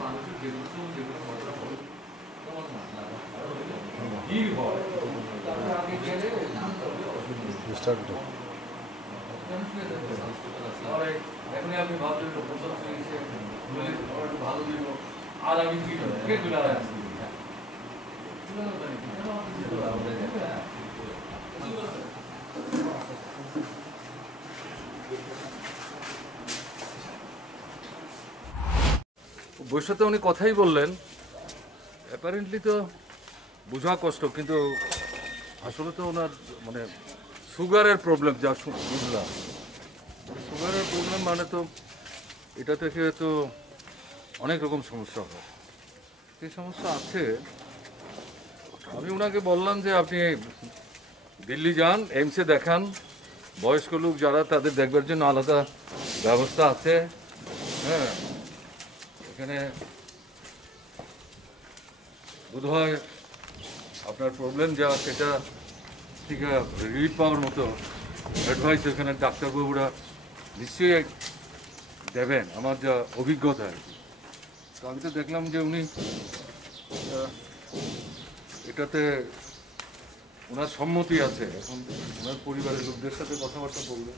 মানুষের যেগুলো কথাটা বল এখনই আপনি ভাবছেন ভালো দিল আর আমি কি বৈশাখে উনি কথাই বললেন অ্যাপারেন্টলি তো বোঝা কষ্ট কিন্তু আসলে তো ওনার মানে সুগারের প্রবলেম যা বুঝলাম সুগারের প্রবলেম মানে তো এটা থেকে তো অনেক রকম সমস্যা হয় সেই সমস্যা আছে আমি ওনাকে বললাম যে আপনি দিল্লি যান এইমসে দেখান বয়স্ক লোক যারা তাদের দেখবার জন্য আলাদা ব্যবস্থা আছে হ্যাঁ এখানে বোধহয় আপনার প্রবলেম যা সেটা থেকে রিলিফ পাওয়ার মতো অ্যাডভাইস এখানে ডাক্তারবাবুরা নিশ্চয়ই দেবেন আমার যা অভিজ্ঞতা আর কি তো আমি তো দেখলাম যে উনি এটাতে ওনার সম্মতি আছে এখন ওনার পরিবারের লোকদের সাথে কথাবার্তা বলবেন